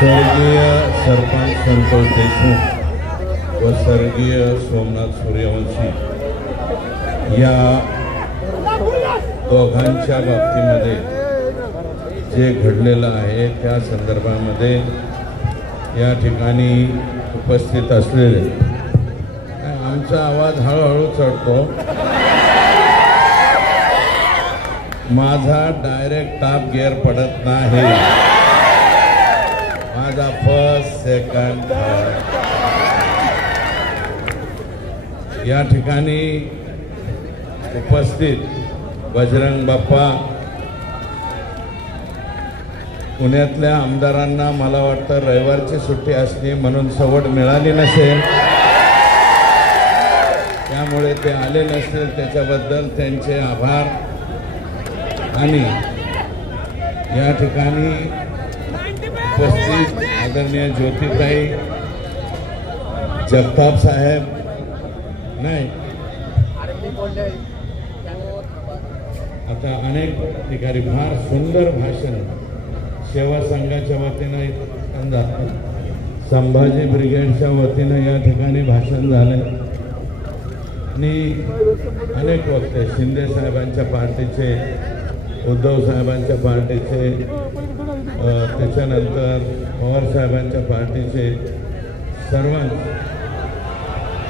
स्वर्गीय सरपंच संतोष देशमुख व स्वर्गीय सोमनाथ सूर्यवंशी या दोघांच्या बाबतीमध्ये जे घडलेलं आहे त्या संदर्भामध्ये या ठिकाणी उपस्थित असलेले आमचा आवाज हळूहळू चढतो, माझा डायरेक्ट टॉप गिअर पडत नाही, माझा फर्स्ट सेकंड थर्ड। या ठिकाणी उपस्थित बजरंग बाप्पा, पुण्यातल्या आमदारांना मला वाटतं रविवारची सुट्टी असली म्हणून सवड मिळाली नसेल, त्यामुळे ते आले नसतील, त्याच्याबद्दल त्यांचे आभार। आणि या ठिकाणी उपस्थित आदरणीय ज्योतिताई जगताप साहेब, नाही आता अनेक ठिकाणी फार सुंदर भाषण सेवा संघाच्या वतीनं, संभाजी ब्रिगेडच्या वतीनं या ठिकाणी भाषण झालं आणि अनेक वक्ते शिंदे साहेबांच्या पार्टीचे, उद्धव साहेबांच्या पार्टीचे, त्याच्यानंतर पवार साहेबांच्या पार्टीचे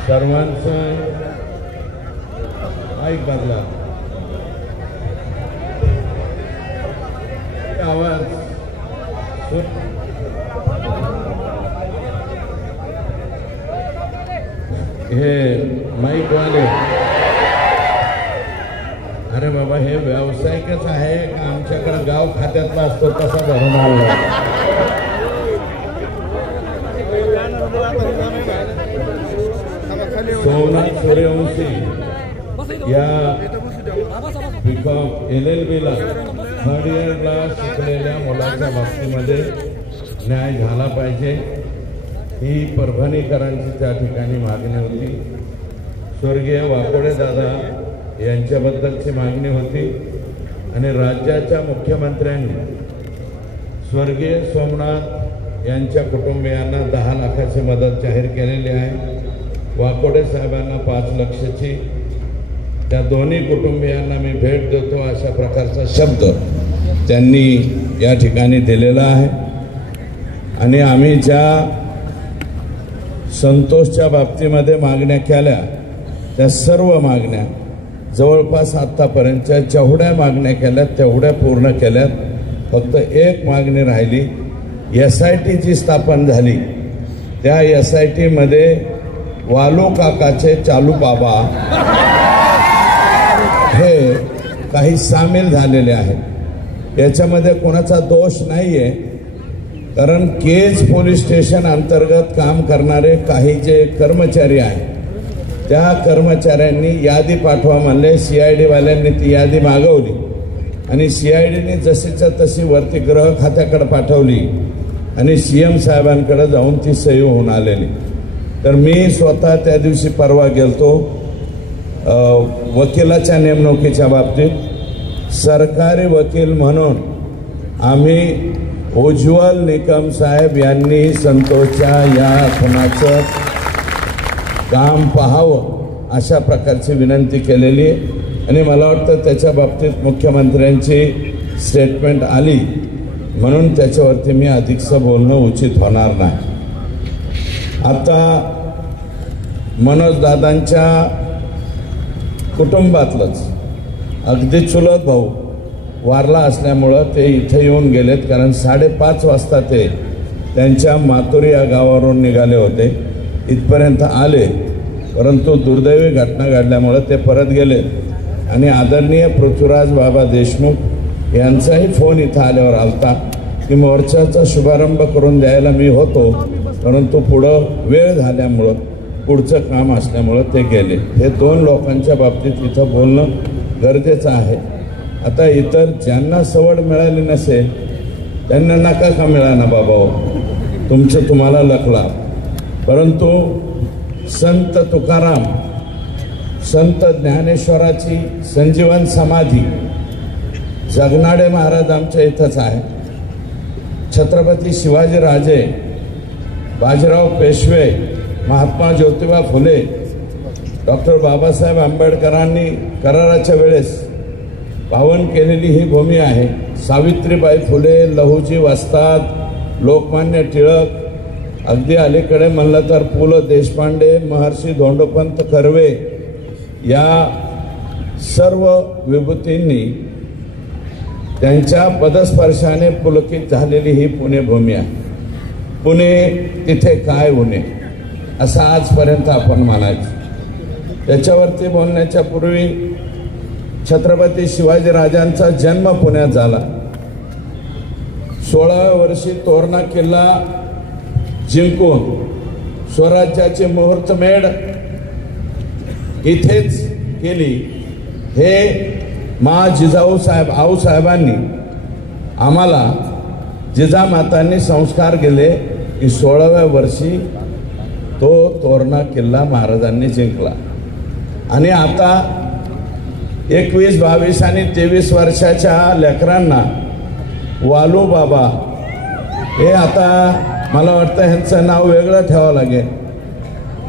सर्वांचं ऐक बदला आवाज हे माईक वाले, अरे बाबा हे व्यावसायिकच आहे का आमच्याकडे गाव खात्यातला असतो तसा धरून आला। सोमनाथ सूर्यवंशी या LLB-ला थर्ड इयरला शिकलेल्या मुलांच्या बाबतीमध्ये न्याय झाला पाहिजे, ही परभणीकरांची त्या ठिकाणी मागणी होती। स्वर्गीय वाकोडे दादा यांच्याबद्दलची मागणी होती आणि राज्याच्या मुख्यमंत्र्यांनी स्वर्गीय सोमनाथ यांच्या कुटुंबियांना 10 लाखाची मदत जाहीर केलेली आहे। वाकोडे साहेबांना 5 लाखाची, त्या दोन्ही कुटुंबियांना मी भेट देतो अशा प्रकारचा शब्द त्यांनी या ठिकाणी दिलेला आहे। आणि आम्ही ज्या संतोषच्या बाबतीमध्ये मागण्या केल्या त्या सर्व मागण्या जवळपास आतापर्यंतच्या जेवढ्या मागण्या केल्या तेवढ्या पूर्ण केल्यात। फक्त एक मागणी राहिली, SIT जी स्थापन झाली त्या SIT मध्ये वालू काकाचे चालू बाबा हे काही सामील झालेले आहेत। याच्यामध्ये कोणाचा दोष नाहीये, कारण केज पोलीस स्टेशन अंतर्गत काम करणारे काही जे कर्मचारी आहेत त्या कर्मचाऱ्यांनी यादी पाठवा म्हणले, CID वाल्यांनी ती यादी मागवली आणि CIDने जशीच्या तशी वरती गृह खात्याकडे पाठवली आणि CM साहेबांकडे जाऊन ती सही होऊन आलेली। तर मी स्वतः त्या दिवशी परवा गेलतो वकिलाच्या नेमणुकीच्या बाबतीत। सरकारी वकील म्हणून आम्ही उज्ज्वल निकम साहेब यांनी संतोषच्या या खुनाचं काम पाहावं अशा प्रकारची विनंती केलेली आहे आणि मला वाटतं त्याच्या बाबतीत मुख्यमंत्र्यांची स्टेटमेंट आली म्हणून त्याच्यावरती मी अधिकचं बोलणं उचित होणार नाही। आता मनोज दादांच्या कुटुंबातलंच अगदी चुलत भाऊ वारला असल्यामुळं ते इथे येऊन गेलेत, कारण 5:30 वाजता ते त्यांच्या मातुरी या गावावरून निघाले होते, इथपर्यंत आले, परंतु दुर्दैवी घटना घडल्यामुळे ते परत गेले। आणि आदरणीय पृथ्वीराज बाबा देशमुख यांचाही फोन इथं आल्यावर आलता की मोर्चाचा शुभारंभ करून द्यायला मी होतो, परंतु पुढं वेळ झाल्यामुळं पुढचं काम असल्यामुळं ते गेले। हे 2 लोकांच्या बाबतीत इथं बोलणं गरजेचं आहे। आता इतर ज्यांना सवड मिळाली नसेल त्यांना नका का मिळाना बाबा, तुमचं तुम्हाला लखला। परंतु संत तुकाराम, संत ज्ञानेश्वराची संजीवन समाधी जगनाडे महाराज आमच्या इथंच आहे। छत्रपती शिवाजीराजे, बाजीराव पेशवे, महात्मा ज्योतिबा फुले, डॉक्टर बाबासाहेब आंबेडकरांनी कराराच्या वेळेस पावन केलेली ही भूमी आहे. सावित्रीबाई फुले, लहुजी वस्ताद, लोकमान्य टिळक, अगदी अलीकडे म्हणलं तर पु ल देशपांडे, महर्षी धोंडोपंत कर्वे या सर्व विभूतींनी त्यांच्या पदस्पर्शाने पुलकित झालेली ही पुणे भूमी आहे. पुणे तिथे काय उणे असं आजपर्यंत आपण म्हणायचं. त्याच्यावरती बोलण्याच्या पूर्वी छत्रपती शिवाजीराजांचा जन्म पुण्यात झाला. 16व्या वर्षी तोरणा किल्ला जिंकून स्वराज्याची मुहूर्तमेढ इथेच केली. हे आऊसाहेबांनी आम्हाला जिजामातांनी संस्कार केले की 16व्या वर्षी तो तोरणा किल्ला महाराजांनी जिंकला. आणि आता 21, 22 आणि 23 वर्षाच्या लेकरांना वालू बाबा हे आता मला वाटतं ह्यांचं नाव वेगळं ठेवावं लागेल.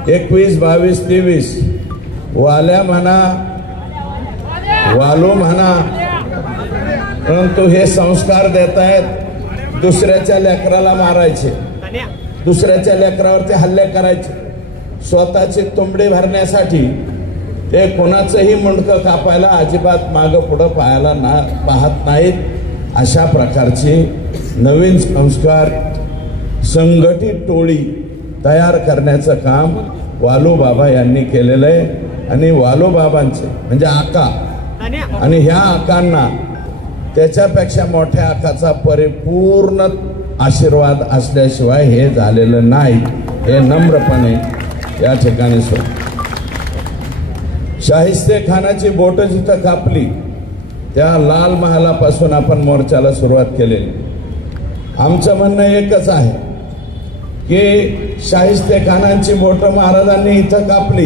21, 22, 23 वाल्या म्हणा, वालू म्हणा, परंतु हे संस्कार देत आहेत. दुसऱ्याच्या लेकराला मारायचे, दुसऱ्याच्या लेकरावरती हल्ले करायचे, स्वतःची तुंबडी भरण्यासाठी ते कोणाचंही मुंडकं कापायला अजिबात मागं पुढं पाहत नाहीत. अशा प्रकारची नवीन संस्कार संघटित टोळी तयार करण्याचं काम वालूबाबा यांनी केलेलं आहे. आणि वालूबाबांचे म्हणजे आका आणि ह्या आकांना त्याच्यापेक्षा मोठ्या आकाचा परिपूर्ण आशीर्वाद असल्याशिवाय हे झालेलं नाही. हे नम्रपणे या ठिकाणी शाहिस्ते खानाची बोट जिथं कापली त्या लाल महालापासून आपण मोर्चाला सुरुवात केलेली. आमचं म्हणणं एकच आहे की शाहिस्ते खानाची बोट महाराजांनी इथं कापली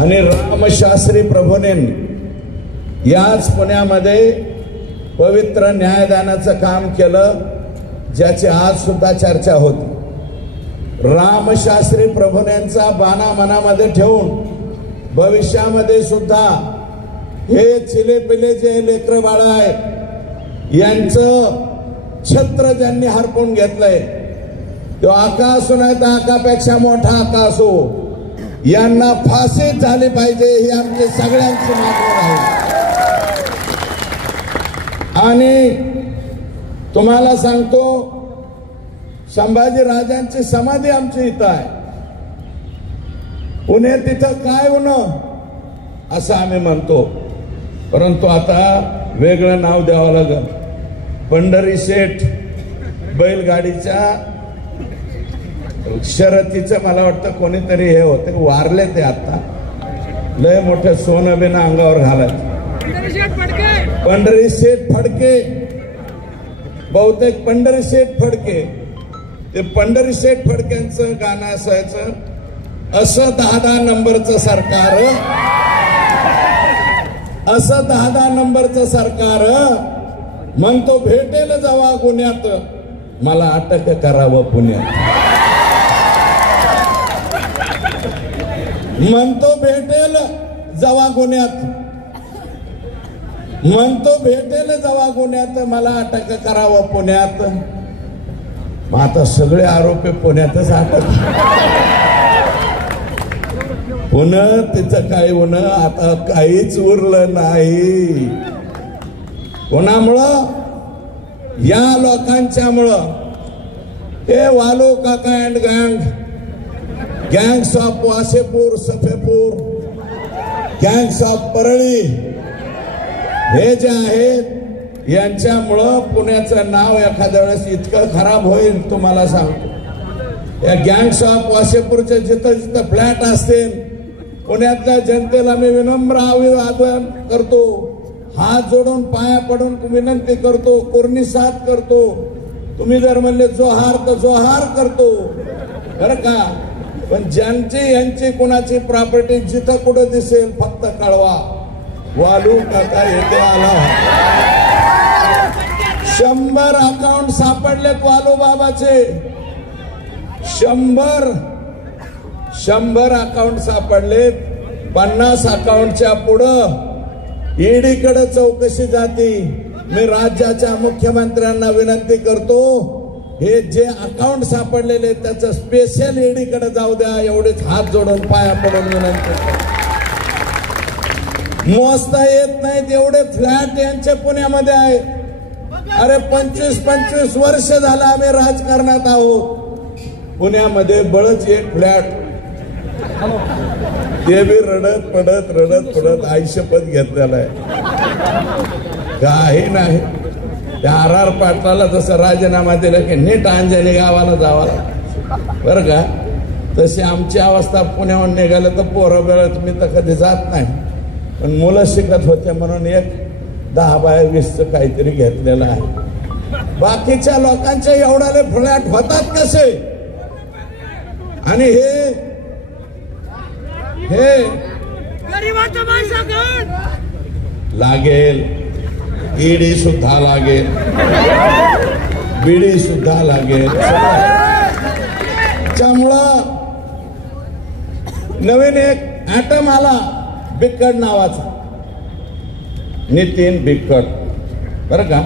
आणि रामशास्त्री प्रभूंनी याच पुण्यामध्ये पवित्र न्यायदानाचं काम केलं, ज्याची आज सुद्धा चर्चा होती. रामशास्त्री प्रभूंचा बाणा मनामध्ये ठेवून भविष्यामध्ये सुद्धा हे चिलेपिले जे लेकर बाळ आहे यांचं छत्र ज्यांनी हरपून घेतलंय, तो आका असो नाही तर आकापेक्षा मोठा आका असो, यांना फाशी झाली पाहिजे ही आमची सगळ्यांची मागणी आहे. आणि तुम्हाला सांगतो, संभाजी राजांची समाधी आमची इथं आहे. पुणे तिथं काय होणं असं आम्ही म्हणतो, परंतु आता वेगळं नाव द्यावं लागेल. पंढरी शेठ बैलगाडीच्या शर्यतीचं मला वाटतं कोणीतरी हे होते, वारले ते आता. लय मोठे सोनं बिना अंगावर घालायचं. पंढरी शेठ फडके, बहुतेक पंढरी शेठ फडके, ते पंढरी शेठ फडक्यांचं गाणं असायचं, असं 10-10 नंबरचं सरकार, असं 10-10 नंबरचं सरकार म्हणतो भेटेल जावा गुन्ह्यात, मला अटक करावं पुण्यात. म्हणतो भेटेल जावा गुन्ह्यात, म्हणतो भेटेल जावा गुन्ह्यात, मला अटक करावं पुण्यात. मग आता सगळे आरोपी पुण्यातच अटक. पुन्हा तिचं काय होणं आता काहीच उरलं नाही. कोणामुळं? या लोकांच्यामुळं. हे वालू काका and gangs of Wasseypur, Safepur, gangs of Parli, हे जे आहेत यांच्यामुळं पुण्याचं नाव एखाद्या वेळेस इतकं खराब होईल तुम्हाला सांगतो. या गँग्स ऑफ वासेपूरचे जिथं जिथं फ्लॅट असतील, पुण्यातल्या जनतेला मी विनम्र आवाहन करतो, हात जोडून पाया पडून विनंती करतो, कुर्निसात करतो. तुम्ही जर म्हणले जोहार तर जोहार करतो बरं का. पण ज्यांची यांची कोणाची प्रॉपर्टी जिथं कुठं दिसेल फक्त कळवा. वालू काका येथे आला. 100 अकाउंट सापडलेत वालूबाबाचे. 100 अकाउंट सापडले. 50 अकाउंटच्या पुढं ईडीकडे चौकशी जाती. मी राज्याच्या मुख्यमंत्र्यांना विनंती करतो, हे जे अकाउंट सापडलेले त्याचं स्पेशल ईडीकडे जाऊ द्या, एवढेच हात जोडून पाया पडून विनंती करतो. मोजता येत नाहीत एवढे फ्लॅट यांचे पुण्यामध्ये आहे. अरे 25 वर्ष झालं आम्ही राजकारणात आहोत. पुण्यामध्ये बळच एक फ्लॅट, ते बी रडत पडत आयुष्यपद घेतलेला आहे. काही नाही. त्या RR पाटलाला जसं राजीनामा दिला की नीट अंजनी गावाला जावा बरं का, तशी आमची अवस्था पुण्याहून निघालं तर पोरं बेळत मी तर कधी जात नाही, पण मुलं शिकत होते म्हणून एक 10 बाय 20 काहीतरी घेतलेलं आहे. बाकीच्या लोकांचे एवढाले फ्लॅट होतात कसे? आणि हे गरीबाचं माणसाकडे लागेल. ईडी सुद्धा लागेल, बीडी सुद्धा लागेल. त्यामुळं नवीन एक ॲटम आला बिक्कड नावाचा, नितीन बिक्कड बरं का.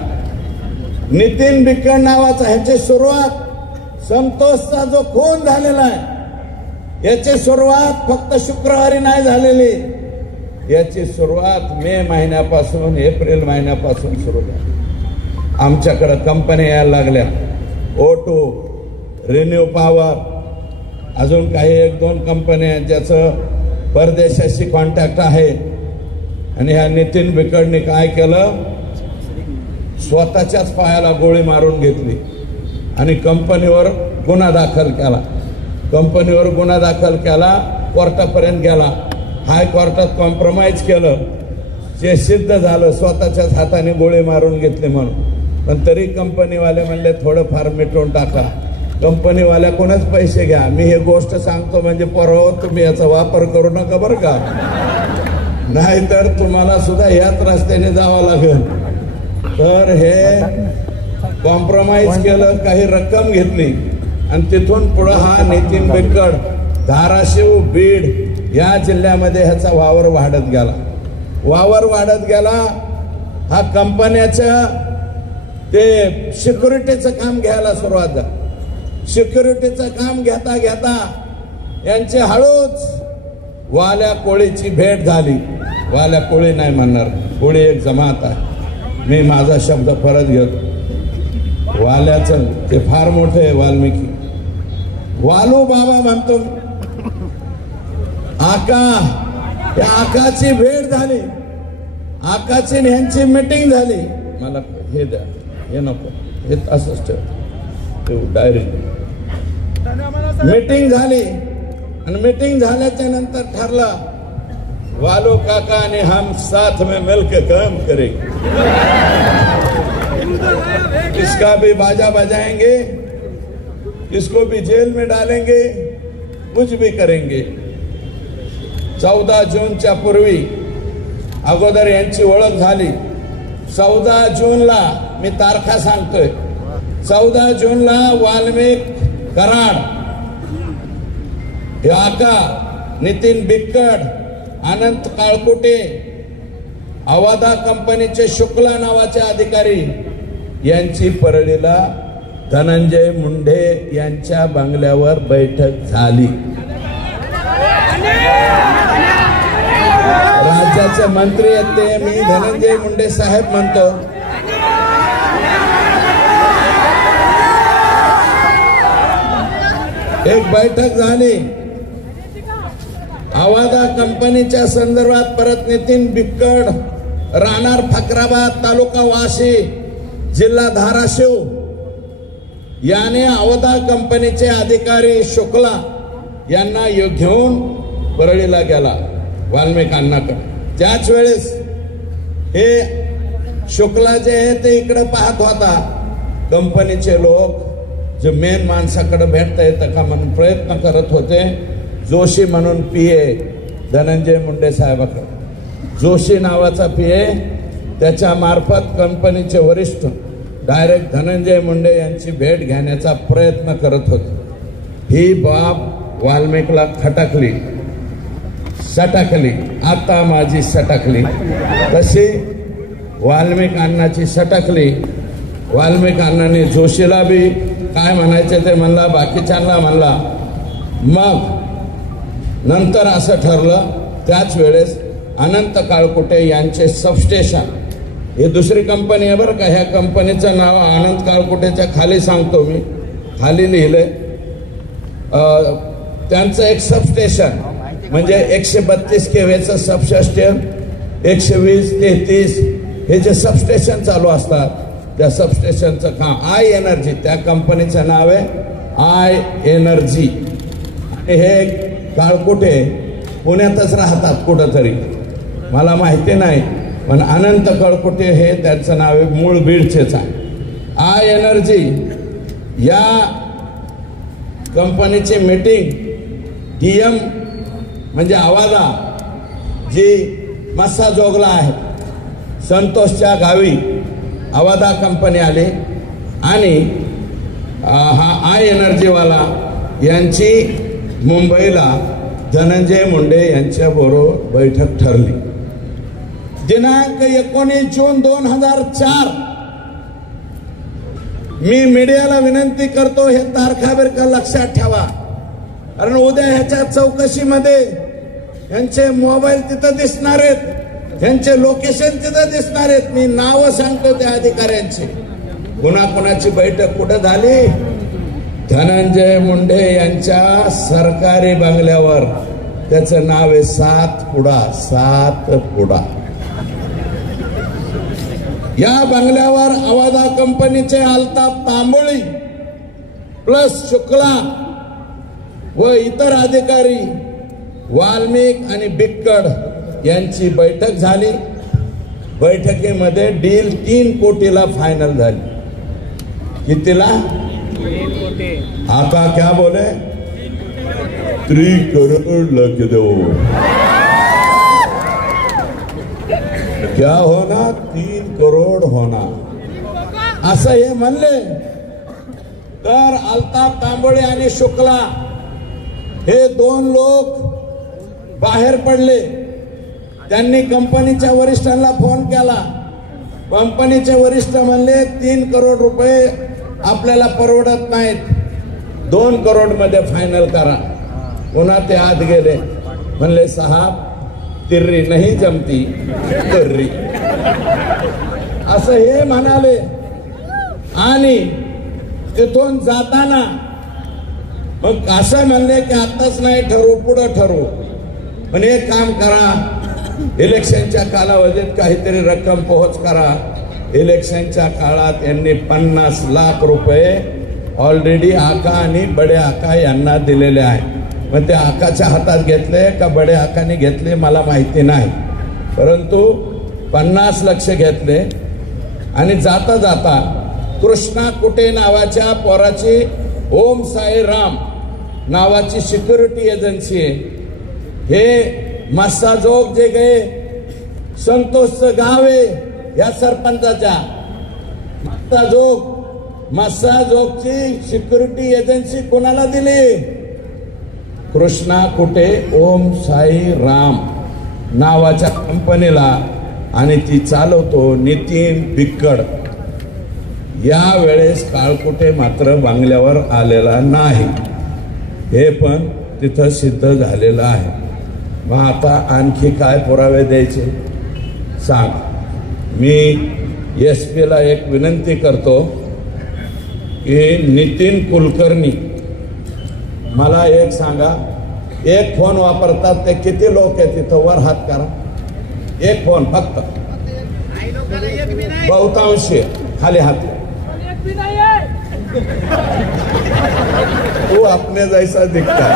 नितीन बिक्कड नावाचा, ह्याची सुरुवात संतोषचा जो खून झालेला आहे याची सुरुवात फक्त शुक्रवारी नाही झालेली. याची सुरुवात मे महिन्यापासून एप्रिल महिन्यापासून सुरू झाली. आमच्याकडे कंपन्या यायला लागल्या, O2, रिन्यू पॉवर, अजून काही 1-2 कंपन्या ज्याचं परदेशाशी कॉन्टॅक्ट आहे. आणि ह्या नितीन बिकडने काय केलं, स्वतःच्याच पायाला गोळी मारून घेतली आणि कंपनीवर गुन्हा दाखल केला. कंपनीवर गुन्हा दाखल केला, कोर्टापर्यंत गेला. हायकोर्टात कॉम्प्रोमाइज केलं, जे सिद्ध झालं स्वतःच्याच हाताने गोळी मारून घेतली म्हणून. पण तरी कंपनीवाले म्हणले थोडंफार मिटवून टाका. कंपनीवाल्याकडूनच पैसे घ्या. मी हे गोष्ट सांगतो म्हणजे परवा तुम्ही याचा वापर करू नका बरं का, नाहीतर तुम्हाला सुद्धा याच रस्त्याने जावं लागेल. तर हे कॉम्प्रोमाइज केलं, काही रक्कम घेतली आणि तिथून पुढे हा नितीन बिक्कड धाराशिव, बीड या जिल्ह्यामध्ये ह्याचा वावर वाढत गेला. हा कंपन्याच्या ते सिक्युरिटीचं काम घ्यायला सुरुवात झाली. सिक्युरिटीचं काम घेता घेता यांची हळूच वाल्या कोळीची भेट झाली. वाल्या कोळी नाही म्हणणार, कोळी एक जमात आहे, मी माझा शब्द परत घेतो. वाल्याचं ते फार मोठे आहे, वाल्मिकी. वालू बाबा म्हणतो आका, या आकाची भेट झाली, आकाची ह्यांची मीटिंग झाली. मला हे द्या, हे नको, हे असंच ठेव डायरेक्ट. मीटिंग झाली आणि मीटिंग झाल्याच्या नंतर ठरलं वालू काका ने हम साथ में मिलकर काम करेंगे, किसका भी बाजा बजाएंगे, किसको भी जेल में डालेंगे, कुछ भी करेंगे. 14 जूनच्या पूर्वी अगोदर यांची ओळख झाली. 14 जूनला मी तारखा सांगतोय, 14 जूनला वाल्मिक कराड, हे आका, नितीन बिक्कड, अनंत काळकुटे, अवादा कंपनीचे शुक्ला नावाचे अधिकारी यांची परळीला धनंजय मुंडे यांच्या बंगल्यावर बैठक झाली. राज्याचे मंत्री आहेत ते, मी धनंजय मुंडे साहेब म्हणतो. एक बैठक झाली. अवादा कंपनीच्या संदर्भात परत नितीन बिक्कड, राहणार फकराबाद, तालुका वाशी, जिल्हा धाराशिव, याने अवादा कंपनीचे अधिकारी शुक्ला यांना घेऊन परळीला गेला वाल्मिक अण्णाकडे. त्याच वेळेस हे शुक्ला जे आहे ते इकडे पाहत होता. कंपनीचे लोक जे मेन माणसाकडे भेटता येतं का म्हणून प्रयत्न करत होते. जोशी म्हणून PA धनंजय मुंडे साहेबाकडे, जोशी नावाचा PA, त्याच्या मार्फत कंपनीचे वरिष्ठ डायरेक्ट धनंजय मुंडे यांची भेट घेण्याचा प्रयत्न करत होते। ही बाब वाल्मिकला खटकली, सटकली, आता माझी सटकली। तशी वाल्मिक अण्णाची सटकली। वाल्मिक अण्णांनी जोशीला बी काय म्हणायचे ते म्हणला, बाकीच्यांना म्हणला। मग नंतर असं ठरलं, त्याच वेळेस अनंत काळकुटे यांचे सबस्टेशन, हे दुसरी कंपनी आहे बरं का, ह्या कंपनीचं नाव अनंत काळकुटेच्या खाली सांगतो मी, खाली लिहिलंय। त्यांचं एक सबस्टेशन म्हणजे 132 केव्हीचं सबस्टेशन, 120, 33 हे जे सबस्टेशन चालू असतात, त्या सबस्टेशनचं काम आय एनर्जी, त्या कंपनीचं नाव आहे आय एनर्जी। हे काळकुटे पुण्यातच राहतात कुठंतरी, मला माहिती नाही, पण अनंत काळकुटे हे त्यांचं नाव आहे, मूळ बीडचेच आहे। आय एनर्जी या कंपनीची मीटिंग डीएम म्हणजे आवाजा, जी मस्साजोगला आहे, संतोषच्या गावी आवाजा कंपनी आली आणि हा आय एनर्जीवाला यांची मुंबईला धनंजय मुंडे यांच्याबरोबर बैठक ठरली। दिनांक 19 जून 2004। मी मीडियाला विनंती करतो, हे तारखा बिरखा लक्षात ठेवा, कारण उद्या ह्याच्या चौकशीमध्ये यांचे मोबाईल तिथं दिसणार आहेत, त्यांचे लोकेशन तिथं दिसणार आहेत। मी नावं सांगतो त्या अधिकाऱ्यांची। कुणाकुणाची बैठक कुठं झाली? धनंजय मुंडे यांच्या सरकारी बंगल्यावर, त्याचं नाव आहे सातपुडा, सातपुडा। या बंगल्यावर आवाजा कंपनीचे अल्ताफ तांबोळी प्लस शुक्ला व इतर अधिकारी, वाल्मिक आणि बिक्कड यांची बैठक झाली। बैठकीमध्ये डील 3 कोटीला फायनल झाली। कितीला? 3 कोटी। आका क्या बोले? 3 करोड़ लग दो। क्या होना? 3 करोड़ होना, असं हे म्हणले। तर अल्ताफ तांबोळे आणि शुक्ला हे 2 लोक बाहेर पडले। त्यांनी कंपनीच्या वरिष्ठांना फोन केला। कंपनीचे वरिष्ठ म्हणले 3 करोड रुपये आपल्याला परवडत नाहीत, 2 करोड मध्ये फायनल करा। पुन्हा ते आत गेले, म्हणले साहब तिर्री नाही जमती तिर्री, असं हे म्हणाले। आणि तिथून जाताना मग असं म्हणले की आताच नाही ठरवू, पुढं ठरवू, पण एक काम करा, इलेक्शनच्या कालावधीत काहीतरी रक्कम पोहोच करा। इलेक्शनच्या काळात यांनी 50 लाख रुपये ऑलरेडी आका आणि बडे आका यांना दिलेले आहे। मग ते आकाच्या हातात घेतले का बडे आकाने घेतले मला माहिती नाही, परंतु 50 लाख घेतले। आणि जाता जाता कृष्णा कुटे नावाच्या पोराची ओम साई राम नावाची सिक्युरिटी एजन्सी आहे, हे मस्साजोग जे गए संतोषचं गाव आहे या सरपंचाच्या, मस्साजोगची सिक्युरिटी एजन्सी कोणाला दिली? कृष्णा कुटे ओम साई राम नावाच्या कंपनीला, आणि ती चालवतो नितीन बिक्कड। या वेळेस काळकुटे मात्र बंगल्यावर आलेला नाही, हे पण तिथं सिद्ध झालेलं आहे। मग आता आणखी काय पुरावे द्यायचे सांग? मी SP ला एक विनंती करतो की नितीन कुलकर्णी, मला एक सांगा, एक फोन वापरतात ते किती लोक आहेत तिथं? वर हात करा। एक फोन फक्त, बहुतांश खाली हात। तू अपने जैसा दिखता।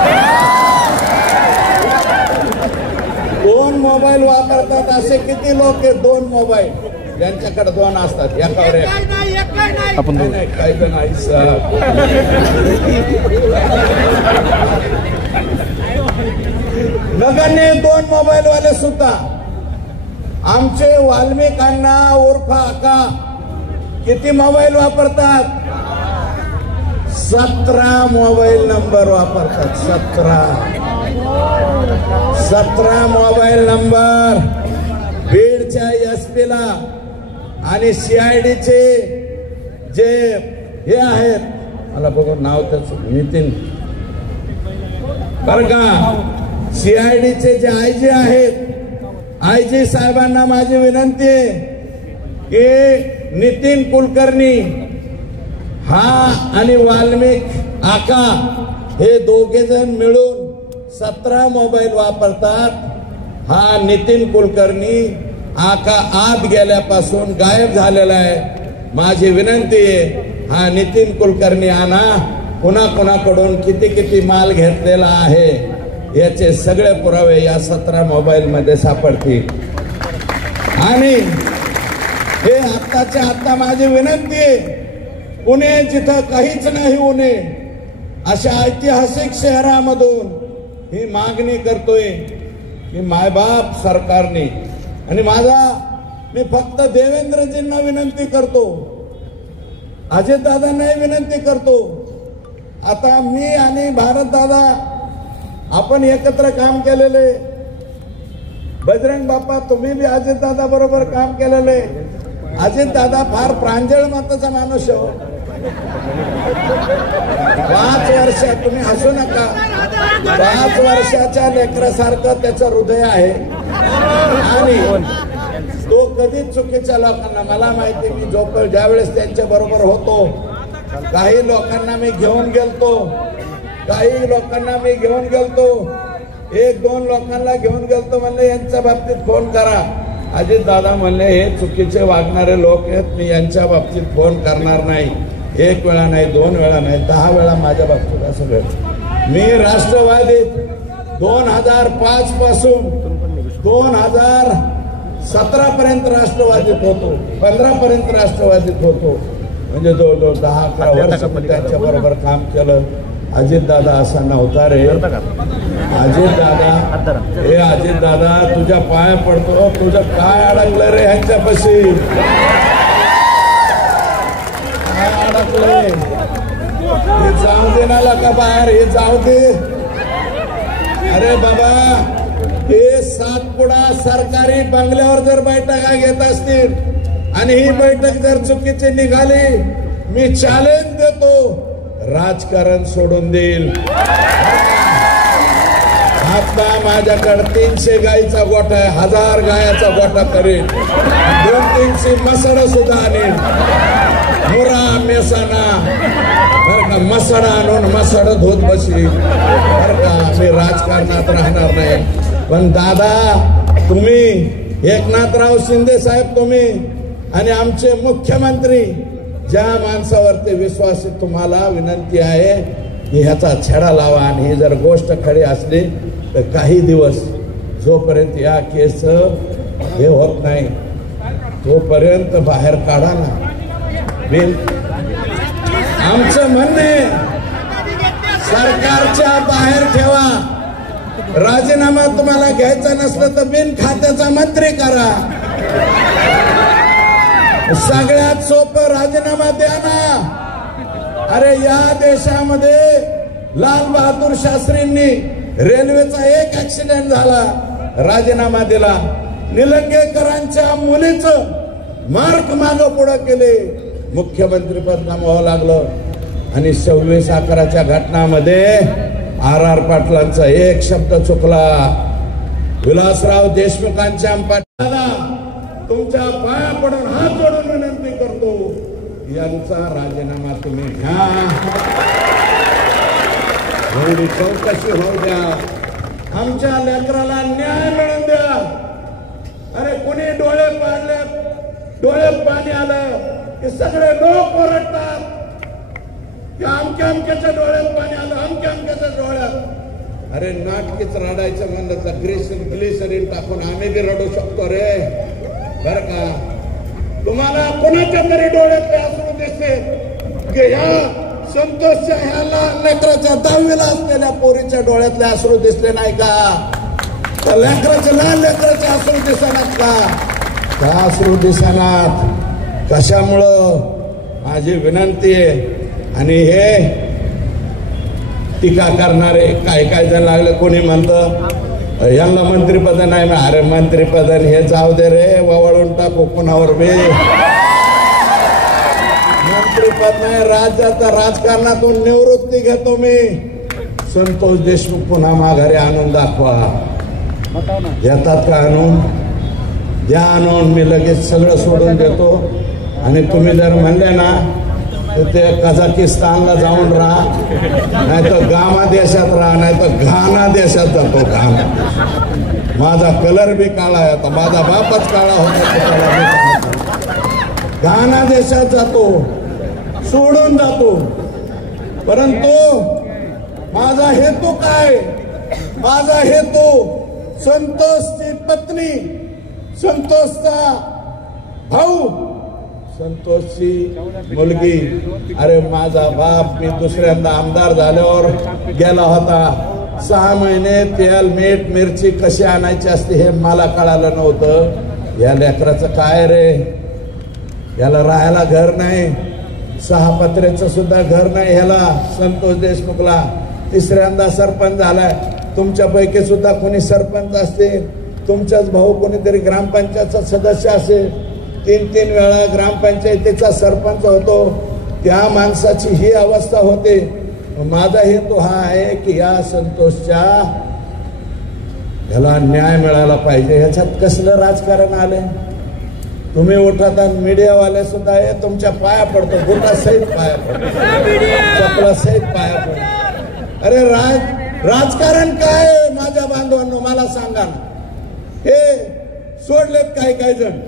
2 मोबाईल वापरतात असे किती लोक आहेत? 2 मोबाईल ज्यांच्याकडे 2 असतात, एकावर एक। आपण काही जण नगरने 2 मोबाईल वाले सुद्धा आमचे वाल्मिकांना उर्फ आका किती मोबाईल वापरतात? 17 मोबाईल नंबर वापरतात. 17 मोबाईल नंबर बीडच्या एसपीला आणि सीआयडीचे जे हे आहेत, मला बघून नाव त्याचं नितीन बर का, सीआयडीचे जे आयजी आहेत, आयजी साहेबांना माझी विनंती आहे की नितीन कुलकर्णी हा आणि वाल्मिक आका हे दोघे जण मिळून 17 मोबाईल वापरतात. हा नितीन कुलकर्णी आका आत गेल्यापासून गायब झालेला आहे. माझी विनंती आहे, हा नितीन कुलकर्णी आणा. कुणाकुणाकडून किती किती माल घेतलेला आहे याचे सगळे पुरावे या 17 मोबाईल मध्ये सापडतील. आणि हे आत्ताच्या आत्ता माझी विनंती आहे, पुणे जिथं काहीच नाही उणे अशा ऐतिहासिक शहरामधून ही मागणी करतोय की मायबाप सरकारने, आणि मी फक्त देवेंद्रजींना विनंती करतो, अजितदादांनाही विनंती करतो. आता मी आणि भारतदादा आपण एकत्र काम केलेले, बजरंग बाप्पा तुम्ही बी अजितदादा बरोबर काम केलेले. अजितदादा फार प्रांजळ मताचा माणूस हो. 5 वर्ष तुम्ही हसू नका, 5 वर्षाच्या लेकरासारखं त्याचं हृदय आहे. आणि तो कधीच चुकीच्या लोकांना, मला माहिती, मी ज्यावेळेस त्यांच्या बरोबर होतो, काही लोकांना मी घेऊन गेलतो, 1-2 लोकांना घेऊन गेलतो, म्हणले यांच्या बाबतीत फोन करा. अजित दादा म्हणले हे चुकीचे वागणारे लोक आहेत, मी यांच्या बाबतीत फोन करणार नाही. 1 वेळा नाही, 2 वेळा नाही, 10 वेळा माझ्या बाबतीत असं घडलं. मी राष्ट्रवादीत 2005 पासून 2017 पर्यंत राष्ट्रवादीत होतो, 15 पर्यंत राष्ट्रवादीत होतो. म्हणजे जवळजवळ 10-11 वर्ष त्यांच्या बरोबर काम केलं. अजितदादा असा नव्हता रे. अजितदादा तुझ्या पाया पडतो, तुझं काय अडकलं रे ह्यांच्यापाशी, काय अडकलंय? हे जाऊ दे नाला का बाहेर, हे जाऊ दे. अरे बाबा, हे सातपुडा सरकारी बंगल्यावर जर बैठका घेत असतील आणि ही बैठक जर चुकीची निघाली, मी चॅलेंज देतो, राजकारण सोडून देईल. आता माझ्याकडे 300 गाईचा गोठा आहे, 1000 गायाचा गोठा करेल, 200-300 मसड सुद्धा आणेल. मुरा मेसाना बर का, मसड आणून मसड धुत बसली बर का. मी राजकारणात राहणार नाही. पण दादा, तुम्ही एकनाथराव शिंदे साहेब, तुम्ही आणि आमचे मुख्यमंत्री, ज्या माणसावरती विश्वास, तुम्हाला विनंती आहे की ह्याचा छडा लावा. आणि ही जर गोष्ट खरी असली तर काही दिवस जोपर्यंत या केस हे होत नाही तोपर्यंत बाहेर काढा ना. बिल आमचं म्हणणे सरकारच्या बाहेर ठेवा. राजीनामा तुम्हाला घ्यायचा नसलं तर बिन खात्याचा मंत्री करा. सगळ्यात सोपं राजीनामा द्या ना. अरे या देशामध्ये लाल बहादूर शास्त्रींनी रेल्वेचा एक ऍक्सिडेंट झाला, राजीनामा दिला. निलंगेकरांच्या मुलीचं मार्क मागं पुढं केले, मुख्यमंत्री पद गमावं लागलं. आणि 26/11च्या घटनामध्ये RR पाटलांचा एक शब्द चुकला. विलासराव देशमुखांच्या दादा, तुमच्या पाया पडून हात जोडून विनंती करतो, यांचा राजीनामा तुम्ही घ्या. एवढी चौकशी होऊ द्या, आमच्या लेकराला न्याय मिळून द्या. अरे कुणी डोळे पाडले, डोळ्यात पाणी आलं की सगळे लोक ओरडतात की अमक्याच्या डोळ्यात पाणी आलं, अमक्याच्या डोळ्यात. अरे नाटकीच रडायचं म्हणलं तर ग्लिसरीन टाकून आम्ही बी रडू शकतो रे बर का. तुम्हाला कोणाच्या तरी डोळ्यातले अश्रू दिसते की ह्या संतोषच्या ह्याला लेकराच्या 10वीला असलेल्या पोरीच्या डोळ्यातले अश्रू दिसले नाही का? तर लहान लेकराचे अश्रू दिसणार का? त्या अश्रू दिसणार. कशामुळं माझी विनंती आहे. आणि हे टीका करणारे काय जण लागले. कोणी म्हणतं यांना मंत्रिपद नाही. अरे मंत्रिपद हे जाऊ दे रे, वळून टाकू कुणावर बी. मंत्रिपद नाही, राज्याचा राजकारणातून निवृत्ती घेतो मी. संतोष देशमुख पुन्हा माघारी आणून दाखवा. येतात का आणून? द्या आणून, मी लगेच सगळं सोडून देतो. आणि तुम्ही जर म्हणले ना तर ते कझाकिस्तानला जाऊन राहा, नाही तर गामा देशात राहा, नाही तर घाना देशात जातो. घाना माझा कलर बी काळा आहे, आता माझा बापच काळा होता. घाना देशात जातो, सोडून जातो. परंतु माझा हेतू काय? माझा हेतू संतोषची पत्नी, संतोषचा भाऊ, संतोषची मुलगी. अरे माझा बाप मी दुसऱ्यांदा आमदार झाल्यावर गेला होता. 6 महिने तेल मीठ मिरची कशी आणायची असते हे मला कळालं नव्हतं. या लेकराचं काय रे? याला राहायला घर नाही, 6 पत्र्याचं सुद्धा घर नाही ह्याला. संतोष देशमुखला 3ऱ्यांदा सरपंच झालाय. तुमच्यापैकी सुद्धा कोणी सरपंच असते, तुमचाच भाऊ कोणीतरी ग्रामपंचायतचा सदस्य असेल, 3 वेळा ग्रामपंचायतीचा सरपंच होतो. त्या माणसाची ही अवस्था होते. माझा हेतू हा आहे की या संतोषच्या ह्याला न्याय मिळाला पाहिजे. ह्याच्यात कसलं राजकारण आलंय? तुम्ही उठत मीडियावाले सुद्धा हे तुमच्या पाया पडतो, बुटा सहित पाया पडतो, चपला सहित पाया पडतो. अरे राजकारण काय माझ्या बांधवांनो मला सांगा ना. हे सोडलेत काही जण.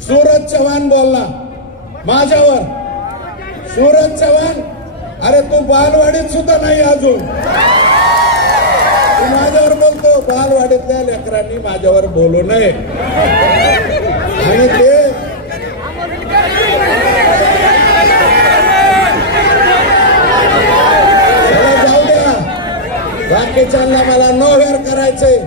सूरज चव्हाण बोलला माझ्यावर. सूरज चव्हाण, अरे तू बालवाडीत सुद्धा नाही अजून, तू माझ्यावर बोलतो. बालवाडीतल्या लेकरांनी माझ्यावर बोलू नये. आणि ते जाऊ द्या. बाकीच्यांना मला नोव्हेर करायचंय,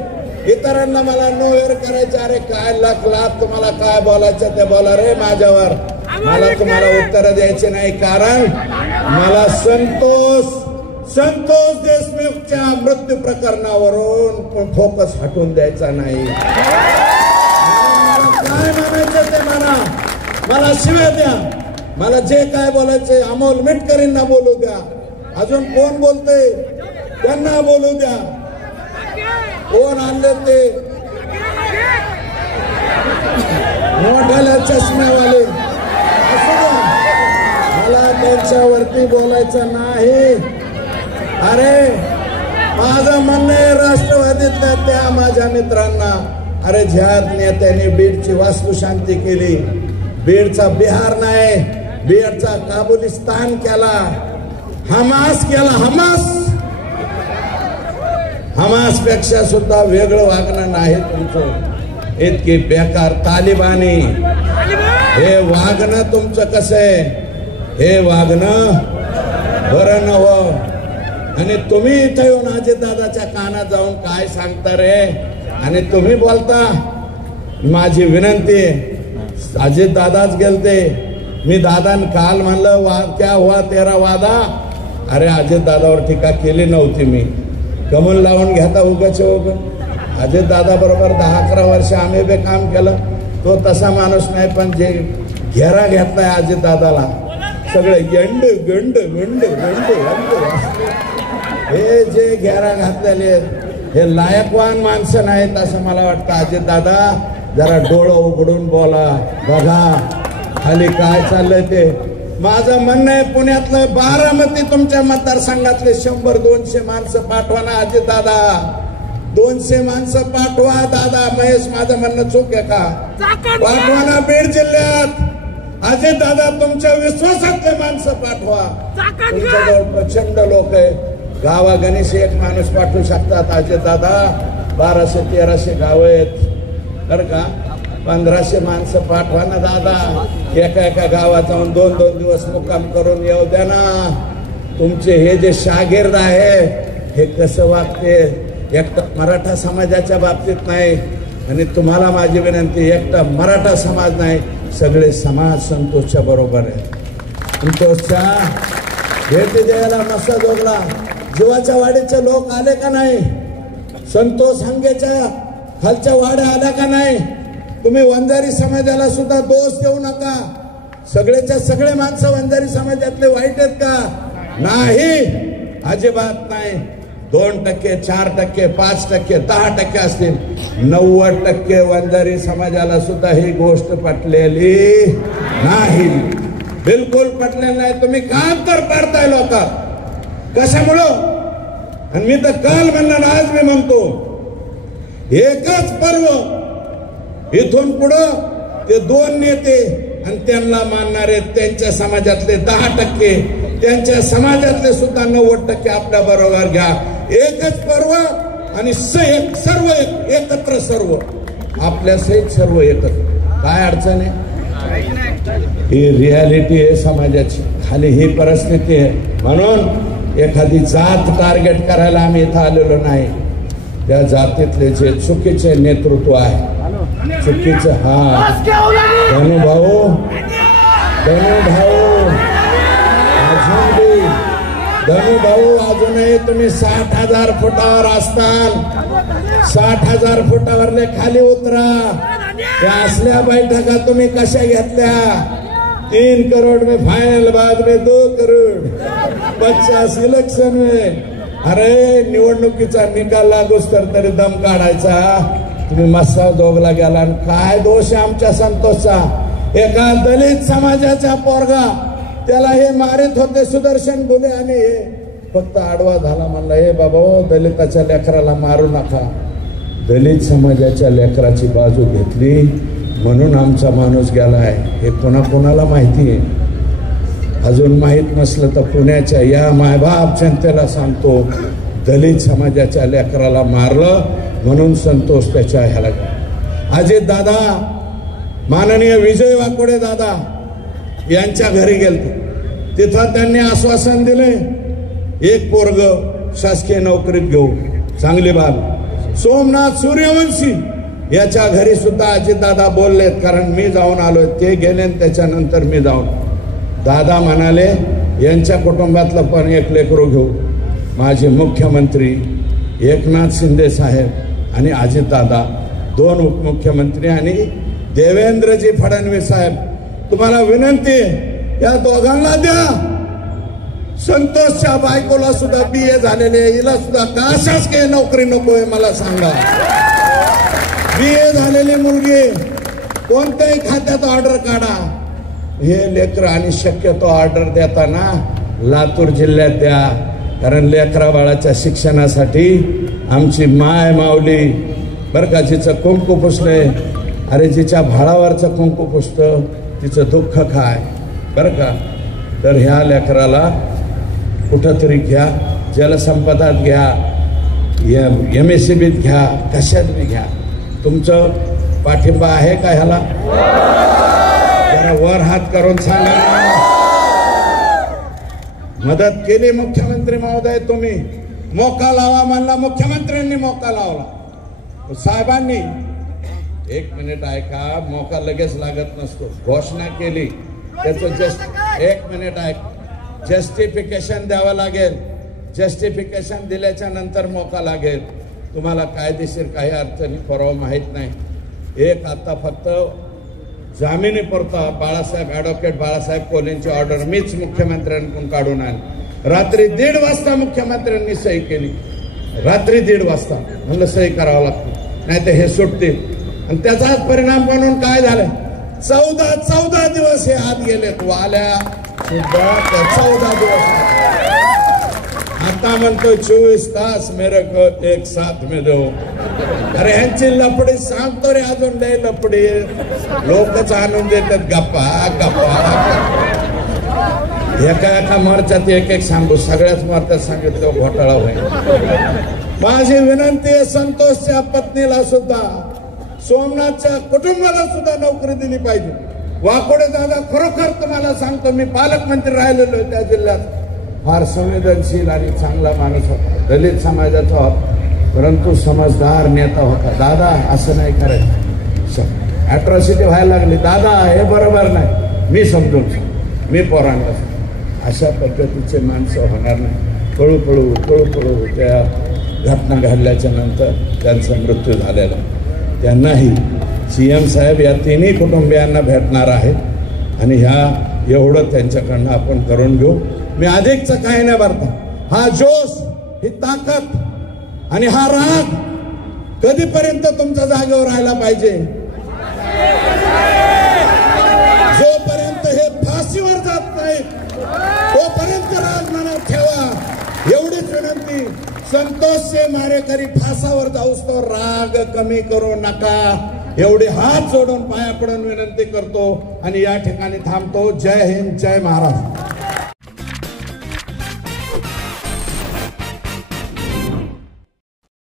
इतरांना मला नोव्हेर करायचं. अरे काय लाख तुम्हाला काय बोलायचं ते बोला रे माझ्यावर. मला तुम्हाला उत्तर द्यायचे नाही, कारण मला संतोष देशमुखच्या मृत्यू प्रकरणावरून फोकस हटवून द्यायचा नाही. काय म्हणायचं ते मला शिव्या द्या, मला जे काय बोलायचे अमोल मिटकरींना बोलू द्या. अजून कोण बोलते त्यांना बोलू द्या. कोण आणले ते मोठ्याला चष्म्यावाले असू द्या, मला त्यांच्यावरती बोलायचं नाही. अरे माझं म्हणणं आहे राष्ट्रवादीतल्या त्या माझ्या मित्रांना, अरे ज्या नेत्यांनी बीडची वास्तुशांती केली, बीडचा बिहार नाही बीडचा काबुलिस्तान केला, हमास केला. हमास पेक्षा सुद्धा वेगळं वागणं नाही तुमचं. इतकी बेकार तालिबानी हे वागणं तुमचं कसं आहे? हे वागणं बरं नव्ह. आणि तुम्ही इथं येऊन अजितदादाच्या कानात जाऊन काय सांगता रे? आणि तुम्ही बोलता. माझी विनंती आहे, अजितदादाच गेलते. मी दादान काल म्हणलं क्या हुआ तेरा वादा. अरे अजितदादावर टीका केली नव्हती मी. कमल लावून घेता उगाच अजितदादा बरोबर 10-11 वर्ष आम्ही बी काम केलं. तो तसा माणूस नाही, पण जे घेरा घेतलाय अजितदादाला सगळे गंड गंड गंड गंड हे जे घेरा घातलेले हे लायकवान माणसं नाहीत असं मला वाटतं. अजितदादा जरा डोळं उघडून बोला, बघा खाली काय चाललंय ते. माझं म्हणणं आहे, पुण्यातलं बारामती तुमच्या मतदारसंघातले 100-200 माणसं पाठवा ना अजितदादा. 200 माणसं पाठवा दादा. महेश माझं म्हणणं चूक आहे का? पाठवा ना बीड जिल्ह्यात. अजितदादा तुमच्या विश्वासातले माणसं पाठवा. तुमच्याजवळ प्रचंड लोक आहे. गावागणीस एक माणूस पाठवू शकतात अजितदादा. 1200-1300 गाव आहेत बरं का. 1500 माणसं पाठवा ना दादा. एका गावात जाऊन 2-2 दिवस मुक्काम करून येऊ द्या ना. तुमचे हे जे शागिर्द आहे हे कसं वागते, एक मराठा समाजाच्या बाबतीत नाही, आणि तुम्हाला माझी विनंती, एकटा मराठा समाज नाही, सगळे समाज संतोषच्या बरोबर आहे. संतोषच्या भेटी द्यायला मसाजोगला जीवाच्या वाडीचे लोक आले का नाही? संतोष हांगेच्या खालच्या वाड्या आल्या का नाही? तुम्ही वंजारी समाजाला सुद्धा दोष देऊ नका. सगळेच्या सगळे माणसं वंजारी समाजातले वाईट आहेत का? नाही, अजिबात नाही. 2%, 4%, 5%, 10% असतील, 90% वंजारी समाजाला सुद्धा ही गोष्ट पटलेली नाही, बिलकुल पटलेली नाही. तुम्ही काम तर पाडताय लोक, कशामुळं? आणि मी तर काल म्हणणार, आज मी म्हणतो, एकच पर्व इथून पुढं ते 2 नेते आणि त्यांना मानणारे त्यांच्या समाजातले 10%, त्यांच्या समाजातले सुद्धा 90% आपल्या बरोबर घ्या. एकच पर्व आणि सर्व एकत्र, सर्व आपल्या सहित सर्व एकत्र. काय अडचण आहे? ही रियालिटी आहे समाजाची. खाली ही परिस्थिती आहे. म्हणून एखादी जात टार्गेट करायला आम्ही इथं आलेलो नाही. त्या जातीतले जे चुकीचे नेतृत्व आहे, चुकीचं, हा धनु भाऊ अजूनही तुम्ही 60,000 फुटावर असताल. 60,000 फुटावरले खाली उतरा. त्या असल्या बैठका तुम्ही कशा घेतल्या? 3 करोड में फाइनल, बाद में 2 करोड, 50 इलेक्शन में. अरे निवडणुकीचा निकाल लागूच तर तरी दम काढायचा. तुम्ही मस्सा दोघला गेला. आणि काय दोष आहे आमच्या संतोषचा? एका दलित समाजाचा पोरगा, त्याला हे मारित होते सुदर्शन गुले, आणि हे फक्त आडवा झाला. म्हणला, हे बाबा दलिताच्या लेकराला मारू नका. दलित समाजाच्या लेकराची बाजू घेतली म्हणून आमचा माणूस गेलाय. हे कोणाकोणाला माहिती आहे? अजून माहीत नसलं तर पुण्याच्या या मायबाप जनतेला सांगतो, दलित समाजाच्या लेकराला मारलं म्हणून संतोष त्याच्या ह्याला. अजित दादा, माननीय विजय वाकोडे दादा यांच्या घरी गेलते. तिथं त्यांनी आश्वासन दिले, एक पोरग शासकीय नोकरीत घेऊ, चांगली बाब. सोमनाथ सूर्यवंशी याच्या घरी सुद्धा अजित दादा बोललेत, कारण मी जाऊन आलोय. ते गेले त्याच्यानंतर मी जाऊन. दादा म्हणाले, यांच्या कुटुंबातलं पण एक लेकरू घेऊ. माझे मुख्यमंत्री एकनाथ शिंदे साहेब आणि अजित दादा, 2 उपमुख्यमंत्री, आणि देवेंद्रजी फडणवीस साहेब, तुम्हाला विनंती आहे, या दोघांना द्या. संतोषच्या बायकोला सुद्धा BA झालेले, हिला सुद्धा कशाच काही नोकरी नकोय मला सांगा. BA झालेली मुलगी, कोणत्याही खात्यात ऑर्डर काढा. हे लेकर, आणि शक्यतो ऑर्डर देताना लातूर जिल्ह्यात द्या, कारण लेकरा बाळाच्या शिक्षणासाठी आमची माय माऊली बरं का, जिचं कुंकू पुसले, अरे जिच्या भाळावरचं कुंकू पुसतं तिचं दुःख काय बरं का. तर ह्या लेकराला कुठंतरी घ्या, जलसंपदात घ्या, MSCBत घ्या, कशात बी घ्या. तुमचं पाठिंबा आहे का ह्याला? जरा वर हात करून सांगा. मदत केली मुख्यमंत्री महोदय, तुम्ही मोका लावा म्हणला, मुख्यमंत्र्यांनी मोका लावला. साहेबांनी 1 मिनिट ऐका, मोका लगेच लागत नसतो. घोषणा केली, त्याचं 1 मिनिट ऐक, जस्टिफिकेशन द्यावं लागेल. जस्टिफिकेशन दिल्याच्या नंतर मोका लागेल. तुम्हाला कायदेशीर काही अडचणी पुरावा माहीत नाही. एक आता फक्त जामिनी पुरता बाळासाहेब, ॲडव्होकेट बाळासाहेब कोलेंची ऑर्डर मीच मुख्यमंत्र्यांकडून काढून आली. रात्री 1:30 वाजता मुख्यमंत्र्यांनी सही केली. रात्री 1:30 वाजता म्हणलं सही करावं लागतं, नाही तर हे सुटतील. आणि त्याचाच परिणाम म्हणून काय झालं, 14 दिवस हे आत गेलेत. वाल्या सुद्धा 14 दिवस. आता म्हणतो 24 तास मेरे को एक साथ में दो. अरे ह्यांची लपडी सांगतो रे, अजून नाही लपडी, लोकच आणून देतात गप्पा गप्पा. एका मोर्चात एक सांगू, सगळ्याच मोर्चात सांगितलं घोटाळा होईल. माझी विनंती आहे, संतोषच्या पत्नीला सुद्धा, सोमनाथच्या कुटुंबाला सुद्धा नोकरी दिली पाहिजे. वाकोडे दादा, खरोखर तुम्हाला सांगतो, मी पालकमंत्री राहिलेलो त्या जिल्ह्यात, फार संवेदनशील आणि चांगला माणूस होता, दलित समाजाचा होता. परंतु समजदार नेता होता. दादा असं नाही करायचं, अॅट्रॉसिटी व्हायला लागली, दादा हे बरोबर नाही, मी समजून मी पोरांना. अशा पद्धतीचे माणसं होणार नाही. पळू त्या घटना घडल्याच्या नंतर त्यांचा मृत्यू झालेला. त्यांनाही CM साहेब या तिन्ही कुटुंबियांना भेटणार आहेत आणि ह्या एवढं त्यांच्याकडनं आपण करून घेऊ. मी अधिकचं काही नाही भरता. हा जोश, ही ताकद आणि हा राग कधीपर्यंत तुमच्या जागेवर राहायला पाहिजे? जोपर्यंत हे फाशीवर जात नाही तोपर्यंत राग मनात ठेवा. एवढीच विनंती. संतोष मारेकरी फासावर जाऊस तो राग कमी करू नका, एवढे हात जोडून पाया पडून विनंती करतो आणि या ठिकाणी थांबतो. जय हिंद, जय महाराष्ट्र.